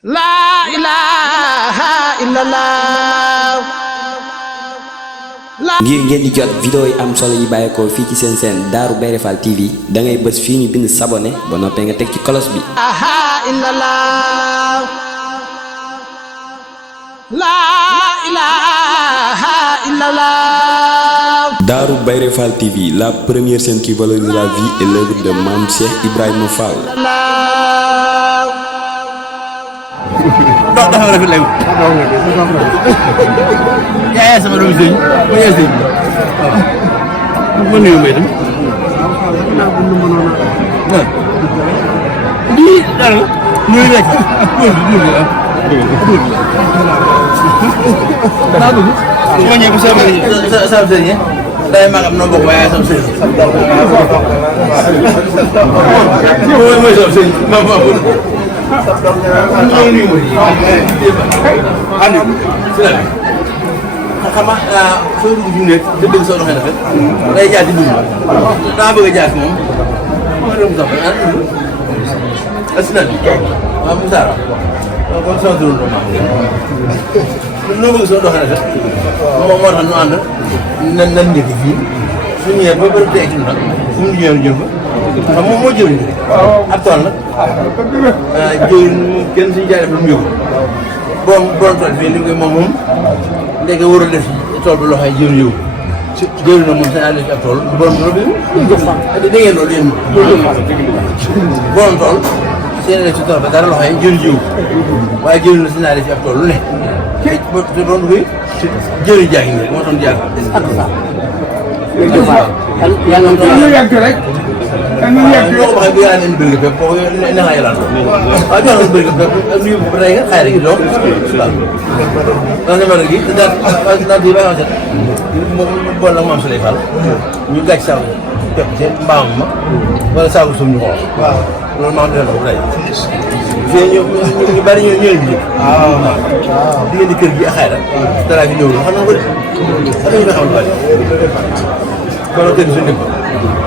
La ilaha illallah. ngir ngeen di jot vidéo yi am solo yi bàyyeekoo fii ci seen seen Darou Bairé Fall TV da ngay bës fii ñu bind s'abonner ba noppee nga teg ci cloche bi. La ilaha illallah. Darou Bairé Fall TV, la première chaîne qui valorise la vie et l'œuvre de Mame Cheikh Ibrahima Fall. dafa rafet léegi. yaa sama doomu sëñ ma yaa sëñ ma nuyu may dem. lii dara nuyu rek naa dugg. su ma ñëwee sama sëñ day magam noo bokk waaye sama sëñ. mooy sama sëñ ma xam nga soo dugg fi mu nekk dëgg soo doxee rafet day jaar di dugg daa bëgg a jaar moom moo doon sax asina waaw Moussa kon sama turando ma noo bëgg soo doxee rafet moo tax ñu ànd nan njëkk fii su ñëwee ba bëri tey nag fu mu ñëwee jëm fa xam moom moo jëriñ ab tool la jëriñ kenn suñu jaay def lu mu yóbbu borom tool fii ni koy moom léegi war a def tool bi loxoy jëriñ yóbbu jëriñ na moom seen àll ci ab tool borom tool bi da ngeen loolu yéen borom tool seen def ci tool ba dara loxoy jëriñ yóbbu waaye jëriñ na seen àll ci ab tool lu ne te doon koy jëriñ jaay ngi rek moo doon jaay ñu yàgg rek. ñu yàgg loo ko waxee bu yàlla indi bëri nga fépp kooku ne nga yàlla waaw jox la bëri nga fépp ak nuyu bu tey nga xaar gi donc waaw. donc numéro gi daal di bàyyi waxtaan moom boole nag maam Souley Fall ñu gàcc saako teg ci mbaam ma wala saako suuf ñu xool. waaw loolu maa ngi leen ko tey. fii ñu bari ñu leen di. waaw waaw diggante kër gi ak xayra dara fi ñëw la xam nga ko de xam nga xam lu bari kon kër gi suñu dëkk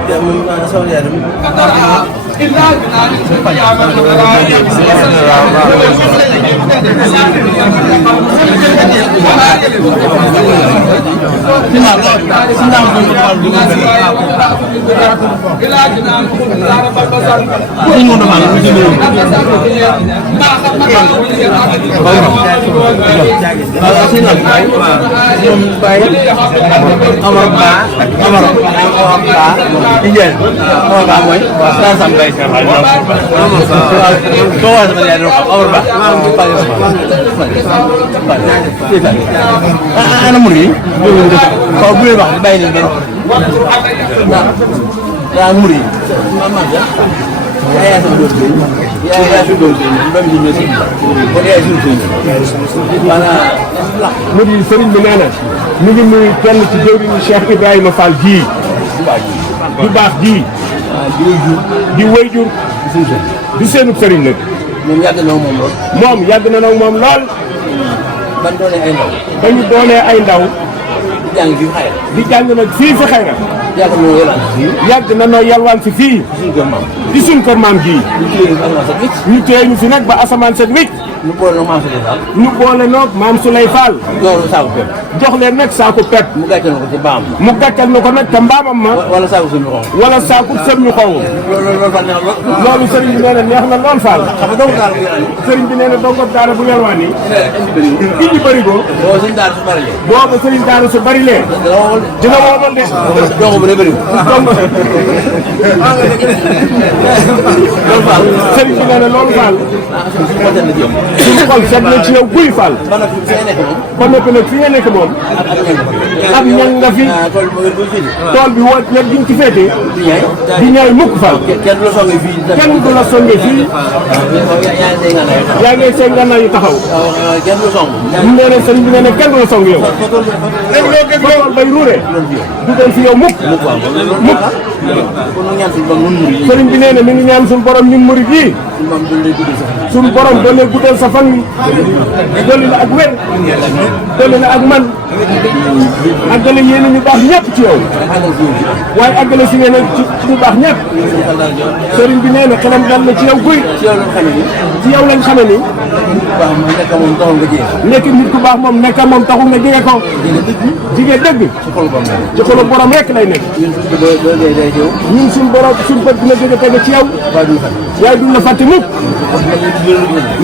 te moom sama yaay dem ana mu ngi ko bu wax bay ni den da mu ngi ya sa do ya su do ba mi ni ci ko ya su wala mu di sëriñ bi nee na mi ngi muy kenn ci jëwriñu Cheikh Ibrahima Fall ji du baax ji di wayjur di seenub sëriñ nag moom yàgg na moom lool moom yàgg na nag moom lool ban doone ay ndaw ba ñu doonee ay ndaw jàng fi xayra di jàng nag fii fi xayra yàgg na yolaan fii yàgg na noo yalwaan si fii suñu kër maam di suñ kër maam gii ñu téye ñu fi nag ba asamaan set wicc ñu boole nag maam Souley Fall ñu boole noog maam Souley Fall loolu saako pepp jox leen nag saako pep mu gàccal na ko ci baam mu gàccal na ko nag te mbaamam ma wala saako suñu xonq wala saako sëb ñu xaw loolu Fall neex lool loolu sëriñ bi nee na neex na lool Fall xam nga doomu daara bu yàlla sëriñ bi nee na dongo daara bu yalwaan yi indi bërigo boo suñu daara su bari lee booba sëriñ daara su bari lee dina wowal dina woomal de dongo bu ne bëri dongo loolu Fall sëriñ bi nee na loolu Fall kontaan na ci yow suñu xol set na ci yow guy Fall ba nag fi nekk moom ba noppi nag fi nga nekk moom ab ñan nga fi tool bi bu fii tool bi woo ñag giñ ci féete di ñaay di ñaay mukk Fall kenn du la songee fii kenn du la songe fii yaa ngi say nga nay yaa ngi seen gànnaaw yu taxaw kenn du song mu nee na sëriñ bi nee na kenn du la song yow tool bay ruure du doon fi yow mukk mukk kon nag ñaan suñu borom mun muri sëriñ bi nee na mi ngi ñaan suñu borom ñun murid yi suñu borom doon leen guddal sa fan wi dolli la ak wér dolli la ak man àggale yéen ñu baax ñëpp ci yow waaye àggale si ngeen ci ñu baax ñëpp sëriñ bi nee na xelam dal na ci yow guy ci yow lañ xame ni baax moom nekk moom taxul nga jege. nekk nit ku baax moom nekk moom taxul nga jege ko. jigéen dëgg. ci xolu borom rek. ci xolu borom rek lay nekk. ñun suñu bët day day ñëw. ñun suñu borom suñu bët dina jóge tege ci yow. waaye duñu fàtte. waaye duñ la fàtte mukk.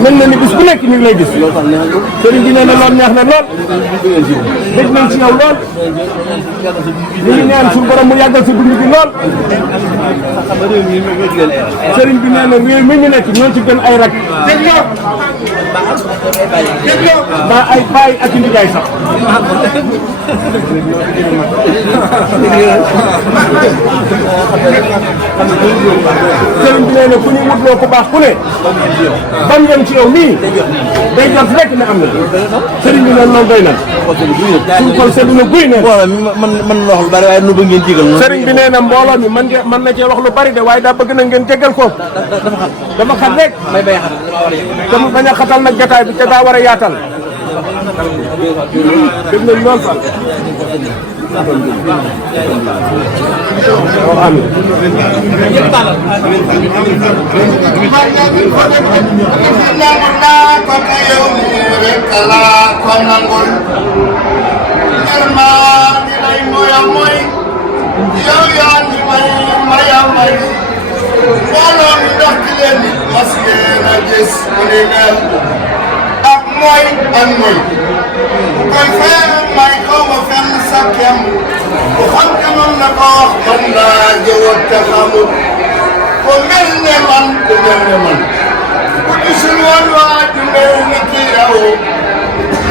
mel na ni bis bu nekk ñu ngi lay gis. loolu tax neex na. sëriñ bi nee na lool neex na lool. dégg nañ ci yow lool. ñu ngi ñaan suñu borom mu yàggal sa dund bi lool. sëriñ bi nee na réew mi ñu nekk ñoo ci gën ay rak. dégg nga. dégg nga. ba ay baay ak i ndigaay sax. sëriñ bi nee na ku ñu wutloo ku baax ku ne. bam yem ci yow nii. day jot rek ne am na. sëriñ bi neen loolu doy na. suñu xol seddu na guy ne. man wax lu bari waaye nu bëgg ngeen jégal. sëriñ bi nee na mbooloo mi mën na cee wax lu bari de waaye daa bëgg na ngeen jégal ko. dafa xat rek. may bay xatal te mu bañ a xatal nag jotaay bi te daa war a yaatal. dégg nañ lool fa. waaw amiin. mbooloo mi ndax di leen di mas ngeen a gis mu ni mel ak mooy ak mooy bu koy fee may xaw ma fenn sakkem bu xam te mën na ko wax mën naa jëwat te xamul ku mel ne man ku mel ne man ku gisul woon waa ju mel ni ki yow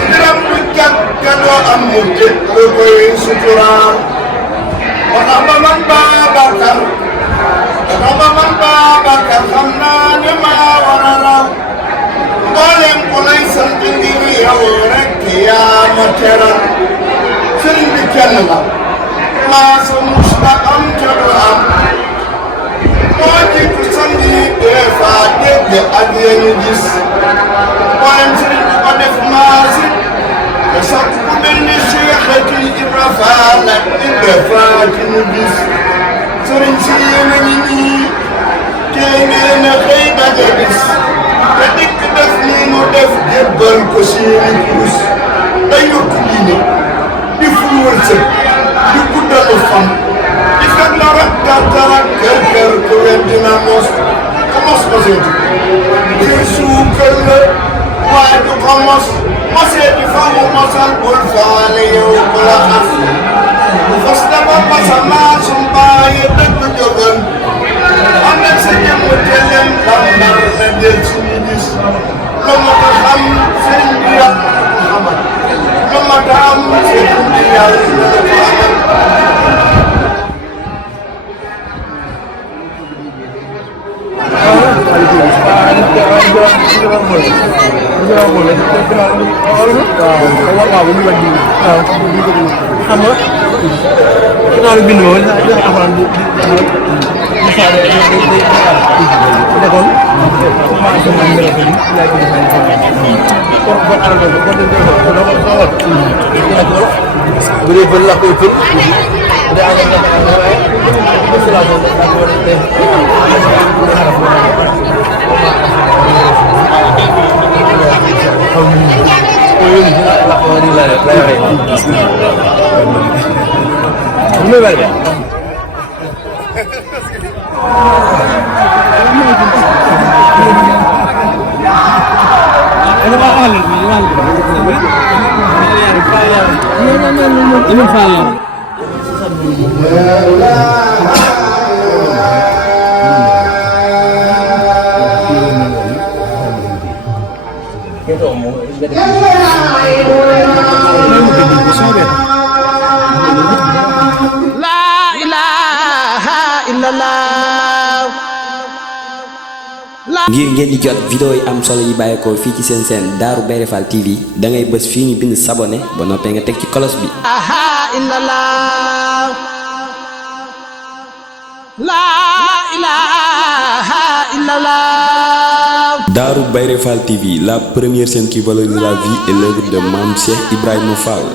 mbiram du jag te doo am mu tëj lu koy suturaal wax ba man Babacar dama man Babacar xam naa ne maa war a raw mboolem ku lay sant ngir yow rek yaa ma teral sëriñ bi kenn la maa sa mus la am te du am moo jiitu sant yi des fois dégg ak yéen gis mboolem sëriñ bi ko def maa si te sant ku mel ni Cheikh Ibra Fall ak Ibra Fall ci ñu gis sëriñ si yéen a ngi nii tey ngeen a xëy daje bis te dikk def nii nu def jébbal ko seeni kurus day yokk diine di ful wërsëg di guddalu fan di fekk la rak tartara kër kër ku wen dina mos ko mos moseeti kër suukar la waaye du ko mos moseeti fa mu mosal bul faale yow ku la xas fas dama masa maasum baaye dëgg jógal am na sa jëmm te leen xam nar na del suñu gis lu ma ko xam sëriñ bi yàlla na ko xamal lu ma ko am sëriñ bi yàlla na ko amal xam nga ginnaaw la bind moom dafa alxuraan di saa day nekkoon commencé naa mbir mi laaj bi kon bon alal ko kon dañ ko bu dee bëri la koy fël bu dee am na waaye installation da ko war a def La ilaha illallah. ngir ngeen di jot vidéo yi am solo yi bàyyeekoo fii ci seen seen Darou Bairé Fall TV da ngay bës fii ñu bind s'abonner ba noppee nga teg ci cloche bi. La ilaha illallah. Darou Bairé Fall TV, la première chaîne qui valorise la vie et l'œuvre de Mame Cheikh Ibrahima Fall.